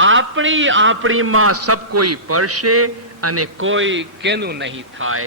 આપણીમાં સબ કોઈ પડશે અને કોઈ કેનું નહીં થાય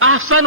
ahsan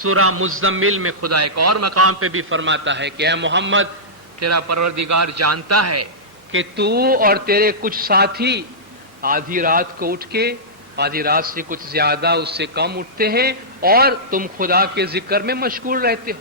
سورہ مزمل میں خدا ایک اور مقام پہ بھی فرماتا ہے کہ اے محمد، تیرا پروردگار جانتا ہے کہ تو اور تیرے کچھ ساتھی آدھی رات کو اٹھ کے آدھی رات سے کچھ زیادہ اس سے کم اٹھتے ہیں اور تم خدا کے ذکر میں مشغول رہتے ہو.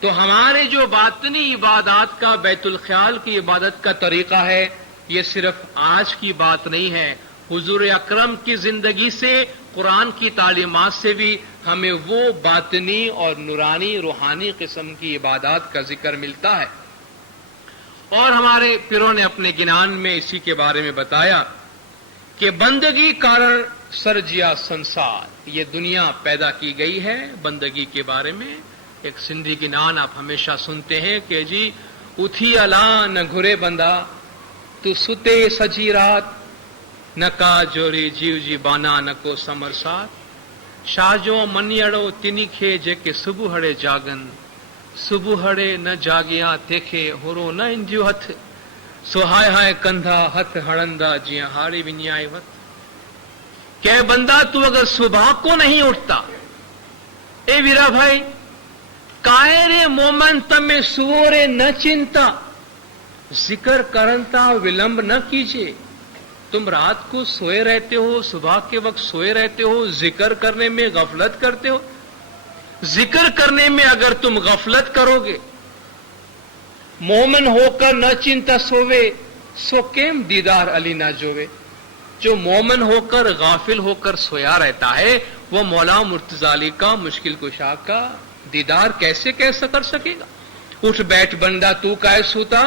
تو ہمارے جو باطنی عبادات کا، بیت الخیال کی عبادت کا طریقہ ہے، یہ صرف آج کی بات نہیں ہے. حضور اکرم کی زندگی سے، قرآن کی تعلیمات سے بھی ہمیں وہ باطنی اور نورانی روحانی قسم کی عبادات کا ذکر ملتا ہے. اور ہمارے پیروں نے اپنے گنان میں اسی کے بارے میں بتایا کہ بندگی کارن سرجیا سنسار، یہ دنیا پیدا کی گئی ہے بندگی کے بارے میں. ایک سندھی گنان آپ ہمیشہ سنتے ہیں کہ جی اتھی الا نہ گھرے بندہ، تو ستے سجی رات، نہ کا جوری جیو جی بانا نہ کو سمر سات، شاجو منیڑو تنی کھے جے صبح ہڑے جاگن، صبح ہڑے نہ جاگیا تیکھے ہورو نہ انجو ہتھ، سو ہائے ہائے کندھا ہتھ ہڑندا جیاں ہاڑی ونیائے وت. کہ بندہ تو اگر صبح کو نہیں اٹھتا، اے ویرا بھائی کائرے مومن تمہیں سورے نہ چنتا، ذکر کرنتا ولمب نہ کیجیے. تم رات کو سوئے رہتے ہو، صبح کے وقت سوئے رہتے ہو، ذکر کرنے میں غفلت کرتے ہو. ذکر کرنے میں اگر تم غفلت کرو گے، مومن ہو کر نہ چنتا سوے، سو کیم دیدار علی نہ جوے. جو مومن ہو کر غافل ہو کر سویا رہتا ہے، وہ مولا مرتضی علی کا، مشکل کشا کا دیدار کیسے کر سکے گا. اٹھ بیٹھ بندہ تو کائے سوتا،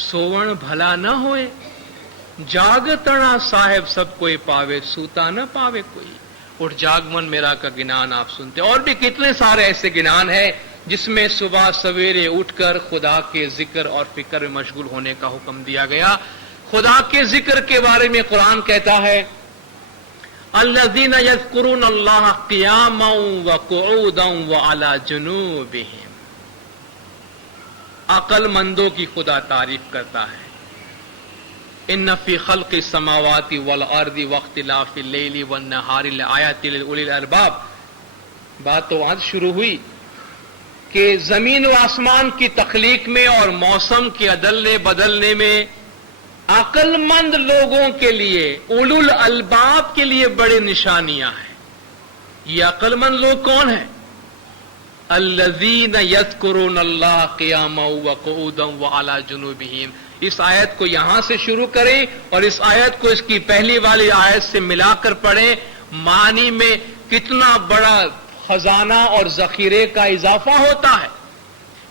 سوون بھلا نہ ہوئے، جاگ تڑا صاحب سب کوئی پاوے، سوتا نہ پاوے کوئی. اٹھ جاگ من میرا کا گنان آپ سنتے. اور بھی کتنے سارے ایسے گنان ہیں جس میں صبح سویرے اٹھ کر خدا کے ذکر اور فکر میں مشغول ہونے کا حکم دیا گیا. خدا کے ذکر کے بارے میں قرآن کہتا ہے الذین یذکرون اللہ قیاما وقعودا وعلی جنوبہم. عقل مندوں کی خدا تعریف کرتا ہے. ان فی خلق السماوات والارض واختلاف اللیل والنہار لآیات لأولی الالباب. بات تو آج شروع ہوئی کہ زمین و آسمان کی تخلیق میں اور موسم کے عدلنے بدلنے میں عقل مند لوگوں کے لیے، اولو الالباب کے لیے بڑی نشانیاں ہیں. یہ عقل مند لوگ کون ہیں؟ الذین یذکرون اللہ قیاما وقعودا وعلی جنوبہم. اس آیت کو یہاں سے شروع کریں اور اس آیت کو اس کی پہلی والی آیت سے ملا کر پڑھیں. معنی میں کتنا بڑا خزانہ اور ذخیرے کا اضافہ ہوتا ہے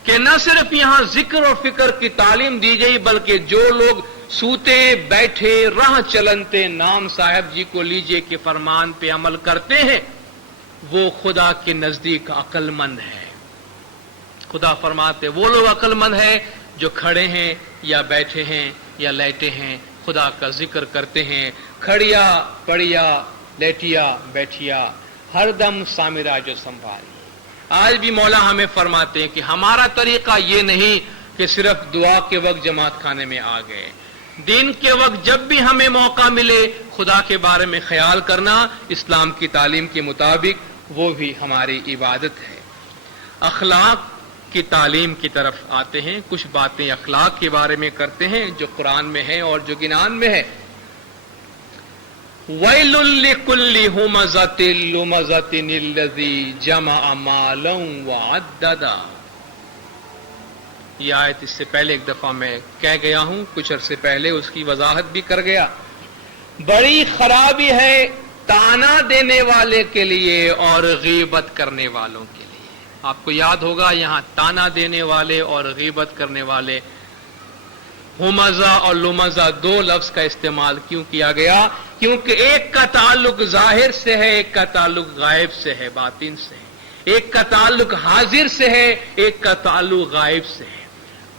کہ نہ صرف یہاں ذکر اور فکر کی تعلیم دی گئی، بلکہ جو لوگ سوتے بیٹھے راہ چلنتے نام صاحب جی کو لیجئے کے فرمان پہ عمل کرتے ہیں، وہ خدا کے نزدیک عقل مند ہے. خدا فرماتے وہ لوگ عقل مند ہیں جو کھڑے ہیں یا بیٹھے ہیں یا لیٹے ہیں، خدا کا ذکر کرتے ہیں. کھڑیا پڑیا لیٹیا بیٹھیا ہر دم سامرا جو سنبھالی. آج بھی مولا ہمیں فرماتے ہیں کہ ہمارا طریقہ یہ نہیں کہ صرف دعا کے وقت جماعت خانے میں آ گئے. دن کے وقت جب بھی ہمیں موقع ملے خدا کے بارے میں خیال کرنا اسلام کی تعلیم کے مطابق وہ بھی ہماری عبادت ہے. اخلاق کی تعلیم کی طرف آتے ہیں. کچھ باتیں اخلاق کے بارے میں کرتے ہیں جو قرآن میں ہے اور جو گنان میں ہے. وَيْلٌ لِّكُلِّ هُمَزَةٍ لُمَزَةٍ الَّذِي جَمَعَ مَالًا وَعَدَّدَ. یہ آیت اس سے پہلے ایک دفعہ میں کہہ گیا ہوں، کچھ عرصے پہلے اس کی وضاحت بھی کر گیا. بڑی خرابی ہے تانا دینے والے کے لیے اور غیبت کرنے والوں کے لیے. آپ کو یاد ہوگا یہاں تانا دینے والے اور غیبت کرنے والے، ہمزہ اور لمزہ دو لفظ کا استعمال کیوں کیا گیا؟ کیونکہ ایک کا تعلق ظاہر سے ہے، ایک کا تعلق غائب سے ہے، باطن سے ہے. ایک کا تعلق حاضر سے ہے، ایک کا تعلق غائب سے ہے.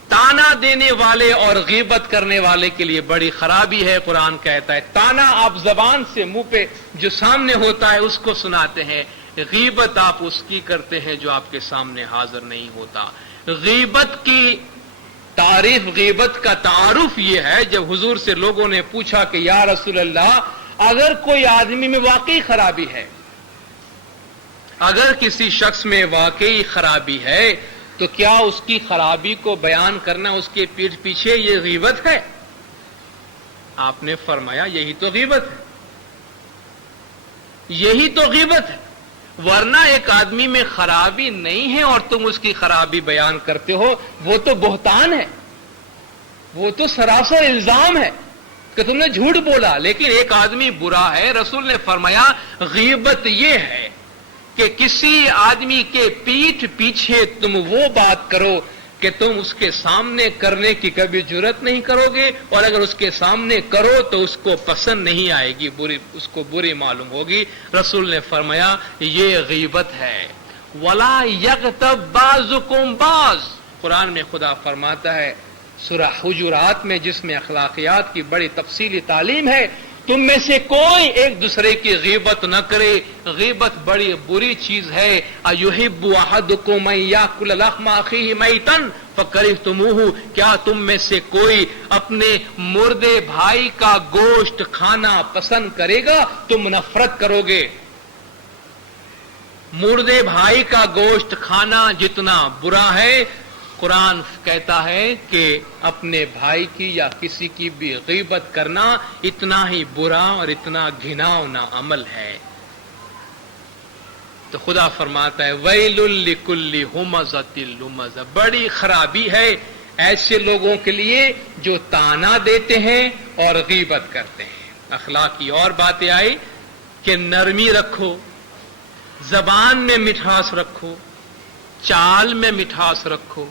تانا دینے والے اور غیبت کرنے والے کے لیے بڑی خرابی ہے. قرآن کہتا ہے تانا آپ زبان سے منہ پہ جو سامنے ہوتا ہے اس کو سناتے ہیں، غیبت آپ اس کی کرتے ہیں جو آپ کے سامنے حاضر نہیں ہوتا. غیبت کی تعریف، غیبت کا تعارف یہ ہے جب حضور سے لوگوں نے پوچھا کہ یا رسول اللہ اگر کوئی آدمی میں واقعی خرابی ہے، اگر کسی شخص میں واقعی خرابی ہے تو کیا اس کی خرابی کو بیان کرنا اس کے پیٹھ پیچھے یہ غیبت ہے؟ آپ نے فرمایا یہی تو غیبت ہے، یہی تو غیبت ہے، ورنہ ایک آدمی میں خرابی نہیں ہے اور تم اس کی خرابی بیان کرتے ہو، وہ تو بہتان ہے، وہ تو سراسر الزام ہے کہ تم نے جھوٹ بولا۔ لیکن ایک آدمی برا ہے، رسول نے فرمایا غیبت یہ ہے کہ کسی آدمی کے پیٹھ پیچھے تم وہ بات کرو کہ تم اس کے سامنے کرنے کی کبھی جرت نہیں کرو گے، اور اگر اس کے سامنے کرو تو اس کو پسند نہیں آئے گی، اس کو بری معلوم ہوگی۔ رسول نے فرمایا یہ غیبت ہے۔ وَلَا يَغْتَبْ بَعْضُكُمْ بَعْضًا، قرآن میں خدا فرماتا ہے سورہ حجرات میں، جس میں اخلاقیات کی بڑی تفصیلی تعلیم ہے، تم میں سے کوئی ایک دوسرے کی غیبت نہ کرے، غیبت بڑی بری چیز ہے۔ اَيُحِبُّ أَحَدُكُمْ أَن يَأْكُلَ لَحْمَ أَخِيهِ مَيْتًا فَكَرِهْتُمُوهُ، کیا تم میں سے کوئی اپنے مردے بھائی کا گوشت کھانا پسند کرے گا؟ تم نفرت کرو گے۔ مردے بھائی کا گوشت کھانا جتنا برا ہے، قرآن کہتا ہے کہ اپنے بھائی کی یا کسی کی بھی غیبت کرنا اتنا ہی برا اور اتنا گھناؤنا عمل ہے۔ تو خدا فرماتا ہے وَيْلٌ لِكُلِّ هُمَزَةٍ لُمَزَةٍ، بڑی خرابی ہے ایسے لوگوں کے لیے جو طعنہ دیتے ہیں اور غیبت کرتے ہیں۔ اخلاق کی اور باتیں آئی کہ نرمی رکھو، زبان میں مٹھاس رکھو، چال میں مٹھاس رکھو،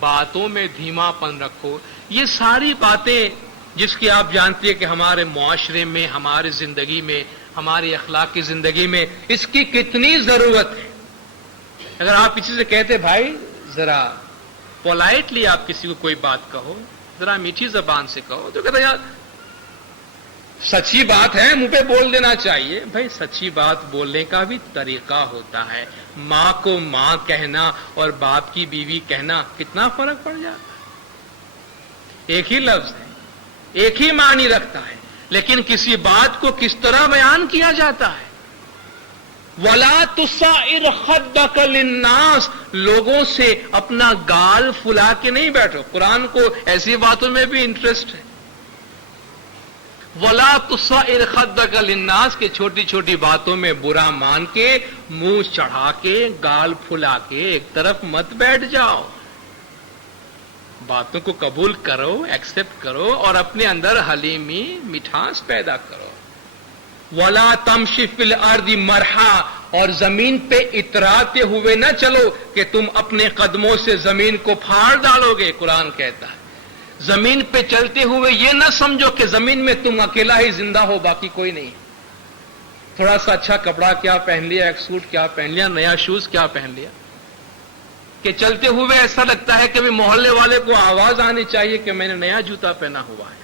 باتوں میں دھیما پن رکھو۔ یہ ساری باتیں جس کی آپ جانتے ہیں کہ ہمارے معاشرے میں، ہماری زندگی میں، ہماری اخلاقی زندگی میں اس کی کتنی ضرورت ہے۔ اگر آپ کسی سے کہتے بھائی ذرا پولائٹلی آپ کسی کو کوئی بات کہو، ذرا میٹھی زبان سے کہو، تو کہتے یار سچی بات ہے منہ پہ بول دینا چاہیے۔ بھائی سچی بات بولنے کا بھی طریقہ ہوتا ہے۔ ماں کو ماں کہنا اور باپ کی بیوی کہنا کتنا فرق پڑ جاتا ہے، ایک ہی لفظ ہے، ایک ہی معنی رکھتا ہے، لیکن کسی بات کو کس طرح بیان کیا جاتا ہے۔ وَلَا تُصَعِّرْ خَدَّكَ لِلنَّاسِ، لوگوں سے اپنا گال پھلا کے نہیں بیٹھو۔ قرآن کو ایسی باتوں میں بھی انٹرسٹ ہے۔ وَلَا تُصَعِّرْ خَدَّكَ لِلنَّاسِ، کہ چھوٹی چھوٹی باتوں میں برا مان کے، منہ چڑھا کے، گال پھلا کے ایک طرف مت بیٹھ جاؤ۔ باتوں کو قبول کرو، ایکسپٹ کرو اور اپنے اندر حلیمی مٹھاس پیدا کرو۔ وَلَا تَمْشِ فِي الْأَرْضِ مَرْحًا، اور زمین پہ اتراتے ہوئے نہ چلو کہ تم اپنے قدموں سے زمین کو پھاڑ ڈالو گے۔ قرآن کہتا ہے زمین پہ چلتے ہوئے یہ نہ سمجھو کہ زمین میں تم اکیلا ہی زندہ ہو، باقی کوئی نہیں۔ تھوڑا سا اچھا کپڑا کیا پہن لیا، ایک سوٹ کیا پہن لیا، نیا شوز کیا پہن لیا، کہ چلتے ہوئے ایسا لگتا ہے کہ محلے والے کو آواز آنی چاہیے کہ میں نے نیا جوتا پہنا ہوا ہے۔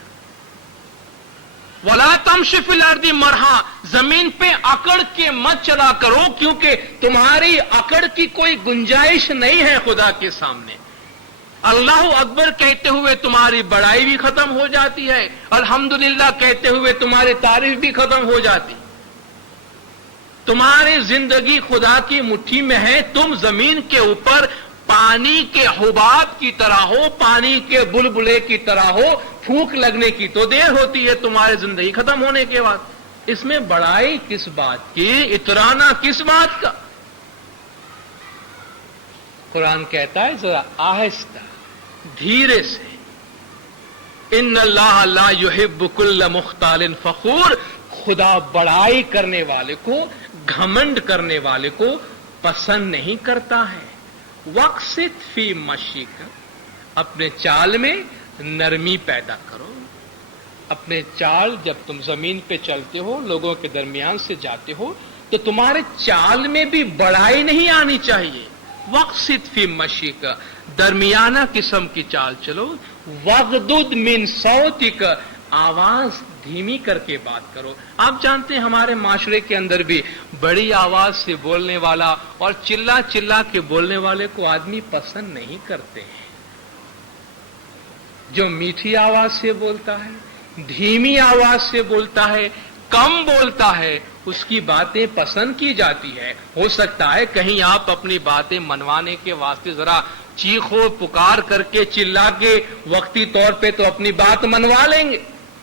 وَلَا تَمْشِ فِي الْأَرْضِ مَرْحًا، زمین پہ اکڑ کے مت چلا کرو، کیونکہ تمہاری اکڑ کی کوئی گنجائش نہیں ہے خدا کے سامنے۔ اللہ اکبر کہتے ہوئے تمہاری بڑائی بھی ختم ہو جاتی ہے، الحمدللہ کہتے ہوئے تمہاری تعریف بھی ختم ہو جاتی۔ تمہاری زندگی خدا کی مٹھی میں ہے، تم زمین کے اوپر پانی کے حباب کی طرح ہو، پانی کے بلبلے کی طرح ہو، پھونک لگنے کی تو دیر ہوتی ہے تمہاری زندگی ختم ہونے کے بعد۔ اس میں بڑائی کس بات کی، اترانا کس بات کا؟ قرآن کہتا ہے ذرا آہستہ دھیرے سے، ان اللہ لا يحب كل مختال فخور، خدا بڑائی کرنے والے کو، گھمنڈ کرنے والے کو پسند نہیں کرتا ہے۔ وقصد فی مشیک، اپنے چال میں نرمی پیدا کرو۔ اپنے چال جب تم زمین پہ چلتے ہو، لوگوں کے درمیان سے جاتے ہو، تو تمہارے چال میں بھی بڑائی نہیں آنی چاہیے۔ وقصد فی مشیک، درمیانہ قسم کی چال چلو۔ وغدد من صوتک، آواز دھیمی کر کے بات کرو۔ آپ جانتے ہیں ہمارے معاشرے کے اندر بھی بڑی آواز سے بولنے والا اور چلا چلا کے بولنے والے کو آدمی پسند نہیں کرتے ہیں۔ جو میٹھی آواز سے بولتا ہے، دھیمی آواز سے بولتا ہے، کم بولتا ہے اس کی باتیں پسند کی جاتی ہے. ہو سکتا ہے کہیں آپ اپنی باتیں منوانے کے واسطے ذرا چیخو پکار کر کے چلا کے وقتی طور پہ تو اپنی بات منوا لیں گے.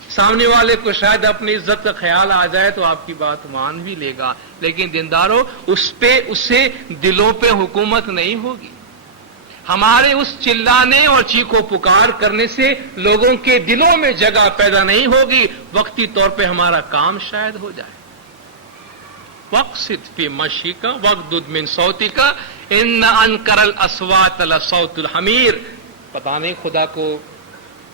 سامنے والے کو شاید اپنی عزت کا خیال آ جائے تو آپ کی بات مان بھی لے گا, لیکن دینداروں اس سے دلوں پہ حکومت نہیں ہوگی. ہمارے اس چلانے اور چیخو پکار کرنے سے لوگوں کے دلوں میں جگہ پیدا نہیں ہوگی. وقتی طور پہ ہمارا کام شاید ہو جائے. وقصد فی مشیک واغضض من صوتک ان انکر الاصوات لصوت الحمیر. پتہ نہیں خدا کو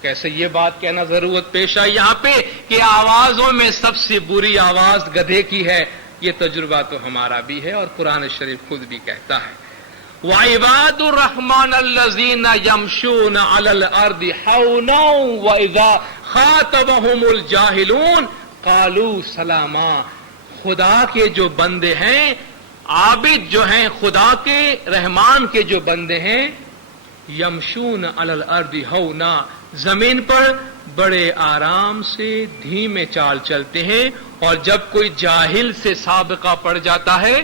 کیسے یہ بات کہنا ضرورت پیش آئی یہاں پہ کہ آوازوں میں سب سے بری آواز گدھے کی ہے. یہ تجربہ تو ہمارا بھی ہے اور قرآن شریف خود بھی کہتا ہے وَعِبَادُ الرَّحْمَنِ الَّذِينَ يَمْشُونَ عَلَى الْأَرْضِ حَوْنًا وَإِذَا خَاطَبَهُمُ الْجَاهِلُونَ قَالُوا سَلَامًا. خدا کے جو بندے ہیں, عابد جو ہیں خدا کے, رحمان کے جو بندے ہیں, یمشون علی الارض ہونا, زمین پر بڑے آرام سے دھیمے چال چلتے ہیں. اور جب کوئی جاہل سے سابقہ پڑ جاتا ہے,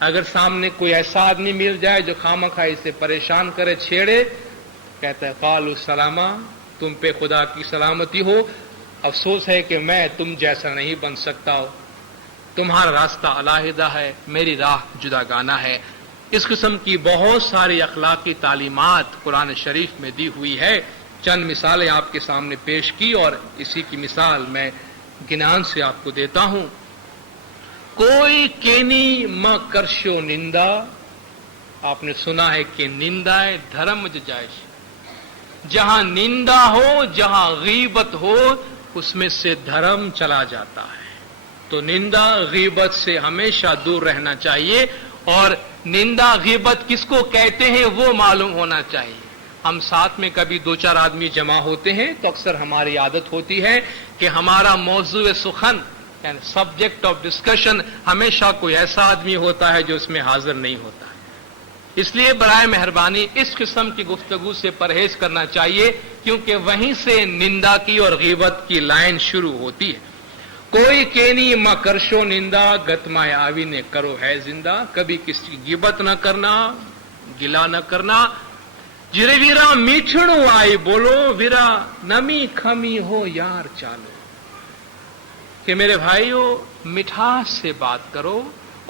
اگر سامنے کوئی ایسا آدمی مل جائے جو خامخواہ اسے پریشان کرے, چھیڑے, کہتا ہے قالوا سلاما, تم پہ خدا کی سلامتی ہو, افسوس ہے کہ میں تم جیسا نہیں بن سکتا ہو, تمہارا راستہ علیحدہ ہے, میری راہ جدا گانا ہے. اس قسم کی بہت ساری اخلاقی تعلیمات قرآن شریف میں دی ہوئی ہے. چند مثالیں آپ کے سامنے پیش کی اور اسی کی مثال میں گنان سے آپ کو دیتا ہوں. کوئی کینی ماں کرشو نندا. آپ نے سنا ہے کہ نندا ہے دھرم جائش. جہاں نندا ہو, جہاں غیبت ہو, اس میں سے دھرم چلا جاتا ہے. تو نندا غیبت سے ہمیشہ دور رہنا چاہیے, اور نندا غیبت کس کو کہتے ہیں وہ معلوم ہونا چاہیے. ہم ساتھ میں کبھی دو چار آدمی جمع ہوتے ہیں تو اکثر ہماری عادت ہوتی ہے کہ ہمارا موضوع سخن یعنی سبجیکٹ آف ڈسکشن ہمیشہ کوئی ایسا آدمی ہوتا ہے جو اس میں حاضر نہیں ہوتا ہے. اس لیے برائے مہربانی اس قسم کی گفتگو سے پرہیز کرنا چاہیے, کیونکہ وہیں سے نندا کی اور غیبت کی لائن شروع ہوتی ہے. کوئی کینی ماں کرشو نندا, گتمائے آوی نے کرو ہے زندہ. کبھی کسی کی غیبت نہ کرنا, گلا نہ کرنا. جرے ویرا میٹھڑو آئی بولو, ویرا نمی کھمی ہو یار چالو. کہ میرے بھائیو مٹھاس سے بات کرو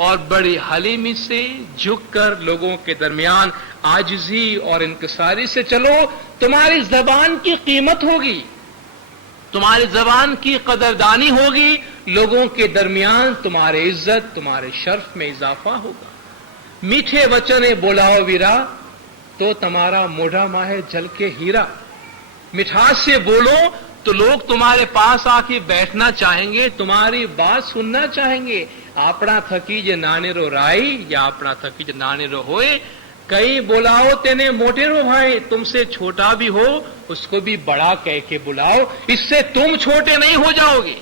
اور بڑی حلیمی سے جھک کر لوگوں کے درمیان عاجزی اور انکساری سے چلو. تمہاری زبان کی قیمت ہوگی, تمہاری زبان کی قدردانی ہوگی, لوگوں کے درمیان تمہارے عزت, تمہارے شرف میں اضافہ ہوگا. میٹھے وچنے بولاؤ ویرا, تو تمہارا موڈھا ماہے جل کے ہیرا. مٹھاس سے بولو تو لوگ تمہارے پاس آ کے بیٹھنا چاہیں گے, تمہاری بات سننا چاہیں گے. اپنا تھکی جو نانے رو رائی یا اپنا تھکی جو نانے رو ہوئے, کئی بلاؤ تینے موٹے رو بھائی, تم سے چھوٹا بھی ہو اس کو بھی بڑا کہہ کے بلاؤ. اس سے تم چھوٹے نہیں ہو جاؤ گے,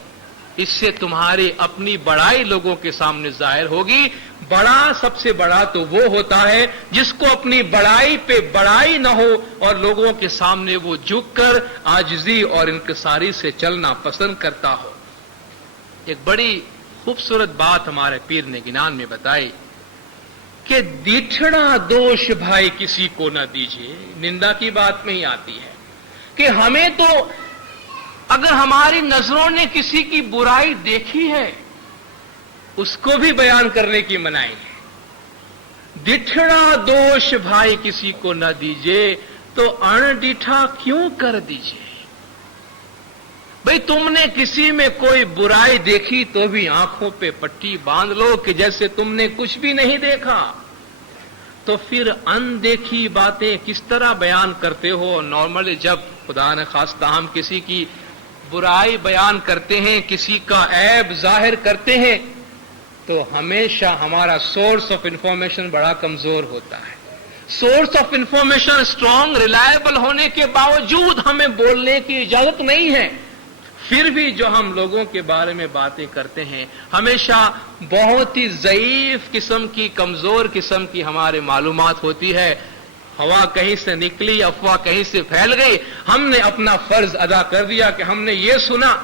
اس سے تمہاری اپنی بڑائی لوگوں کے سامنے ظاہر ہوگی. بڑا, سب سے بڑا تو وہ ہوتا ہے جس کو اپنی بڑائی پہ بڑائی نہ ہو اور لوگوں کے سامنے وہ جھک کر عاجزی اور انکساری سے چلنا پسند کرتا ہو. ایک بڑی خوبصورت بات ہمارے پیر نے گنان میں بتائی کہ دیٹھڑا دوش بھائی کسی کو نہ دیجیے. نندا کی بات میں ہی آتی ہے کہ ہمیں تو اگر ہماری نظروں نے کسی کی برائی دیکھی ہے اس کو بھی بیان کرنے کی منائی ہے. ڈٹھڑا دوش بھائی کسی کو نہ دیجیے تو اڑ ڈٹھا کیوں کر دیجیے. بھئی تم نے کسی میں کوئی برائی دیکھی تو بھی آنکھوں پہ پٹی باندھ لو کہ جیسے تم نے کچھ بھی نہیں دیکھا. تو پھر اندیکھی باتیں کس طرح بیان کرتے ہو. نارملی جب خدا نہ خواستہ ہم کسی کی برائی بیان کرتے ہیں, کسی کا عیب ظاہر کرتے ہیں, تو ہمیشہ ہمارا سورس آف انفارمیشن بڑا کمزور ہوتا ہے. Source of information strong reliable ہونے کے باوجود ہمیں بولنے کی اجازت نہیں ہے. پھر بھی جو ہم لوگوں کے بارے میں باتیں کرتے ہیں ہمیشہ بہت ہی ضعیف قسم کی, کمزور قسم کی ہمارے معلومات ہوتی ہے. ہوا کہیں سے نکلی, افواہ کہیں سے پھیل گئی, ہم نے اپنا فرض ادا کر دیا کہ ہم نے یہ سنا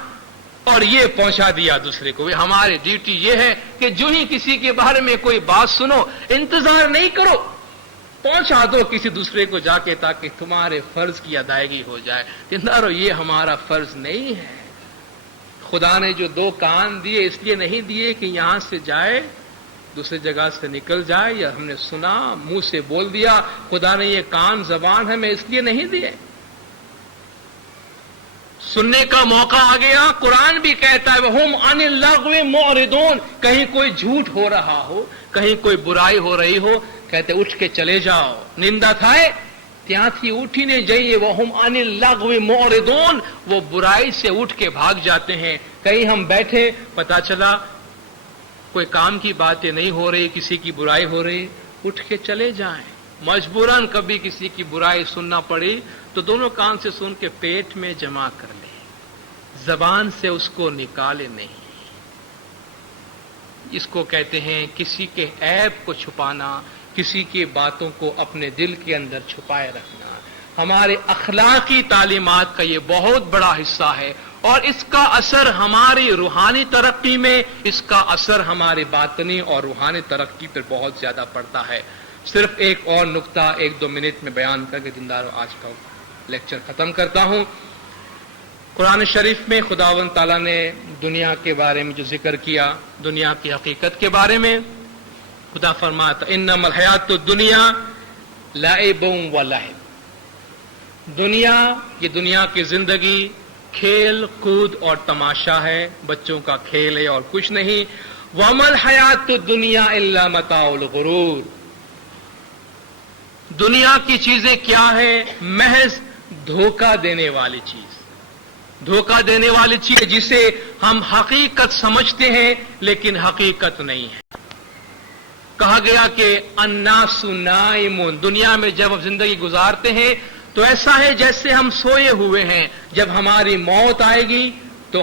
اور یہ پہنچا دیا دوسرے کو. ہماری ڈیوٹی یہ ہے کہ جو ہی کسی کے بارے میں کوئی بات سنو انتظار نہیں کرو, پہنچا دو کسی دوسرے کو جا کے تاکہ تمہارے فرض کی ادائیگی ہو جائے. دیندارو یہ ہمارا فرض نہیں ہے. خدا نے جو 2 کان دیے اس لیے نہیں دیے کہ یہاں سے جائے دوسری جگہ سے نکل جائے, یا ہم نے سنا منہ سے بول دیا. خدا نے یہ کان زبان ہمیں اس لیے نہیں دیے. سننے کا موقع آ گیا. قرآن بھی کہتا ہے وَهُمْ عَنِ اللَّغْوِ مُعْرِضُونَ. کہیں کوئی جھوٹ ہو رہا ہو, کہیں کوئی برائی ہو رہی ہو, کہتے اٹھ کے چلے جاؤ. نندا تھائے ત્યાંથી ઉઠીને જઈએ. وَهُمْ عَنِ اللَّغْوِ مُعْرِضُونَ. وہ برائی سے اٹھ کے بھاگ جاتے ہیں. کہیں ہم بیٹھے پتا چلا کوئی کام کی باتیں نہیں ہو رہی, کسی کی برائی ہو رہی, اٹھ کے چلے جائیں. مجبوراً کبھی کسی کی برائی سننا پڑی تو دونوں کان سے سن کے پیٹ میں جمع کر لیں, زبان سے اس کو نکالے نہیں. اس کو کہتے ہیں کسی کے عیب کو چھپانا, کسی کی باتوں کو اپنے دل کے اندر چھپائے رکھنا. ہمارے اخلاقی تعلیمات کا یہ بہت بڑا حصہ ہے, اور اس کا اثر ہماری روحانی ترقی میں, اس کا اثر ہماری باطنی اور روحانی ترقی پر بہت زیادہ پڑتا ہے. صرف ایک اور نقطہ 1-2 منٹ میں بیان کر کے دینداروں آج کا لیکچر ختم کرتا ہوں. قرآن شریف میں خداوند تعالیٰ نے دنیا کے بارے میں جو ذکر کیا, دنیا کی حقیقت کے بارے میں, خدا فرماتا انما الحیات الدنیا لعب و لہو. دنیا, یہ دنیا کی زندگی کھیل کود اور تماشا ہے, بچوں کا کھیل ہے اور کچھ نہیں. وما الحیات الدنیا الا متاع الغرور. دنیا کی چیزیں کیا ہے؟ محض دھوکہ دینے والی چیز. دھوکہ دینے والی چیز جسے ہم حقیقت سمجھتے ہیں لیکن حقیقت نہیں ہے. کہا گیا کہ الناس نائمون. دنیا میں جب ہم زندگی گزارتے ہیں تو ایسا ہے جیسے ہم سوئے ہوئے ہیں. جب ہماری موت آئے گی تو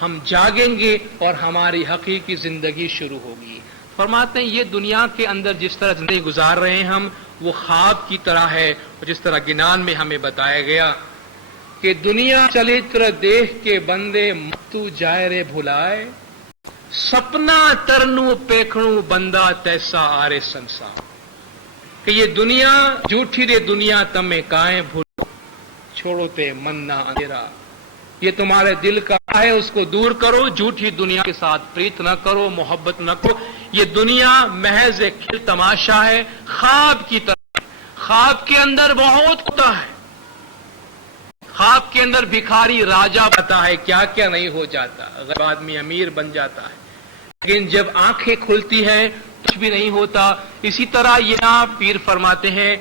ہم جاگیں گے اور ہماری حقیقی زندگی شروع ہوگی. فرماتے ہیں یہ دنیا کے اندر جس طرح زندگی گزار رہے ہیں ہم, وہ خواب کی طرح ہے. اور جس طرح گنان میں ہمیں بتایا گیا کہ دنیا چلتر دیکھ کے بندے متو جائے رے بھلائے, سپنا ترنو پیکھنو بندہ تیسا آرے سنسار. کہ یہ دنیا جھوٹھی رے دنیا تمہیں کائیں بھولو, چھوڑو تے من نہ اندھیرا. یہ تمہارے دل کا ہے اس کو دور کرو, جھوٹھی دنیا کے ساتھ پریت نہ کرو, محبت نہ کرو. یہ دنیا محض ایک کھیل تماشا ہے, خواب کی طرح. خواب کے اندر بہت ہوتا ہے. خواب کے اندر بھکاری راجا بتا ہے کیا کیا نہیں ہو جاتا, غریب آدمی امیر بن جاتا ہے. لیکن جب آنکھیں کھلتی ہیں کچھ بھی نہیں ہوتا. اسی طرح یہ پیر فرماتے ہیں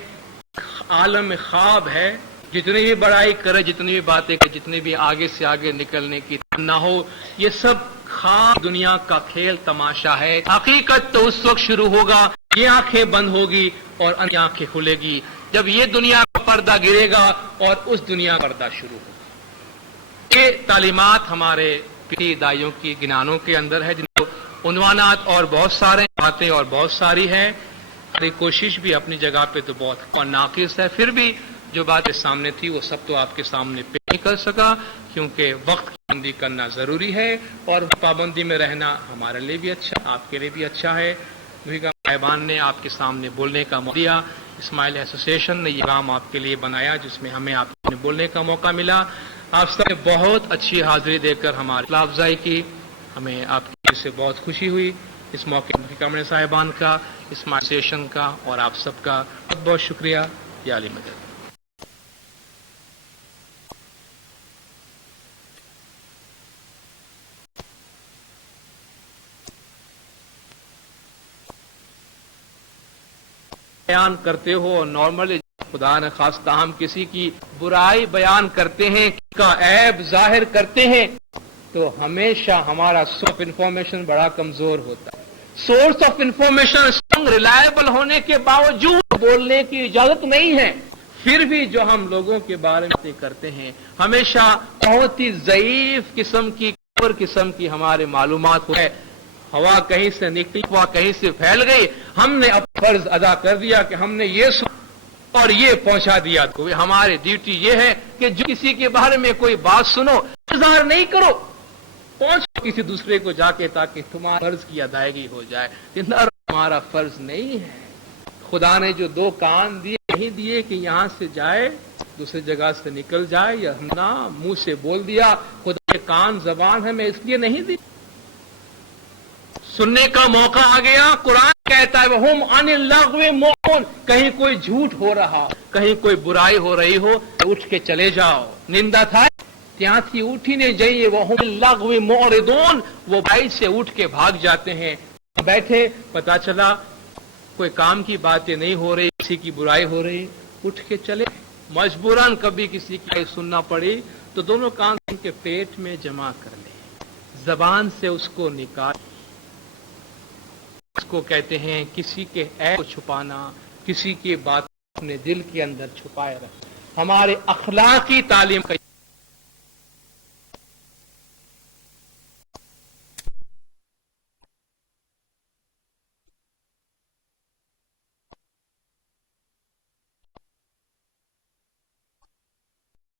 عالم خواب ہے. جتنی بھی بڑائی کرے, جتنی بھی باتیں کرے, جتنی بھی آگے سے آگے نکلنے کی نہ ہو, یہ سب خواب دنیا کا کھیل تماشا ہے. حقیقت تو اس وقت شروع ہوگا یہ آنکھیں بند ہوگی اور ان آنکھیں کھلے گی جب یہ دنیا کا پردہ گرے گا اور اس دنیا کا پردہ شروع ہوگا. یہ تعلیمات ہمارے پیر دائیوں کی گنانوں کے اندر ہے, جن کو عنوانات اور بہت سارے باتیں اور بہت ساری ہیں. ہماری کوشش بھی اپنی جگہ پہ تو بہت ناقص ہے, پھر بھی جو باتیں سامنے تھی وہ سب تو آپ کے سامنے پیش نہیں کر سکا, کیونکہ وقت کی پابندی کرنا ضروری ہے اور پابندی میں رہنا ہمارے لیے بھی اچھا, آپ کے لیے بھی اچھا ہے. صاحبان نے آپ کے سامنے بولنے کا موقع دیا. اسماعیل ایسوسیشن نے یہ کام آپ کے لیے بنایا جس میں ہمیں آپ کو بولنے کا موقع ملا. آپ سب نے بہت اچھی حاضری دے کر ہماری حوصلہ افزائی کی. ہمیں آپ کی سے بہت خوشی ہوئی. اس موقع کمرے صاحبان کا, اسماعیل ایسوسیشن کا اور آپ سب کا بہت بہت شکریہ. یا علی مدد. بیان کرتے ہو نارملی, خدا نے خواستہ ہم کسی کی برائی بیان کرتے ہیں, کسی کا عیب ظاہر کرتے ہیں, تو ہمیشہ ہمارا سورس آف انفارمیشن بڑا کمزور ہوتا ہے. سورس آف انفارمیشن ریلائبل ہونے کے باوجود بولنے کی اجازت نہیں ہے. پھر بھی جو ہم لوگوں کے بارے میں کرتے ہیں ہمیشہ بہت ہی ضعیف قسم کی ہمارے معلومات ہے. ہوا کہیں سے نکلی, ہوا کہیں سے پھیل گئی, ہم نے اب فرض ادا کر دیا کہ ہم نے یہ سنا اور یہ پہنچا دیا. ہماری ڈیوٹی یہ ہے کہ جو کسی کے بارے میں کوئی بات سنو انتظار نہیں کرو, پہنچو کسی دوسرے کو جا کے تاکہ تمہارا فرض کی ادائیگی ہو جائے. ہمارا فرض نہیں ہے. خدا نے جو 2 کان دیے نہیں دیے کہ یہاں سے جائے دوسری جگہ سے نکل جائے, یا نہ منہ سے بول دیا. خدا کے کان زبان ہے, میں اس لیے نہیں دی. سننے کا موقع آ گیا. قرآن کہتا ہے وَهُمْ عَنِ اللَّغْوِ مُعْرِضُونَ, کہیں کوئی جھوٹ ہو رہا, کہیں کوئی برائی ہو رہی ہو, اٹھ کے چلے جاؤ. نندا تھا ત્યાં થી ઉઠીને જઈએ. وَهُمْ عَنِ اللَّغْوِ مُعْرِضُونَ, وہ بائک سے اٹھ کے بھاگ جاتے ہیں. بیٹھے پتا چلا کوئی کام کی باتیں نہیں ہو رہی, کسی کی برائی ہو رہی, اٹھ کے چلے. مجبوراً کبھی کسی کی سننا پڑی تو دونوں کان ان کے پیٹ میں جمع کر لیں, زبان سے اس کو نکال. اس کو کہتے ہیں کسی کے عیب کو چھپانا, کسی کی بات اپنے دل کے اندر چھپائے رکھنا. ہمارے اخلاقی تعلیم کا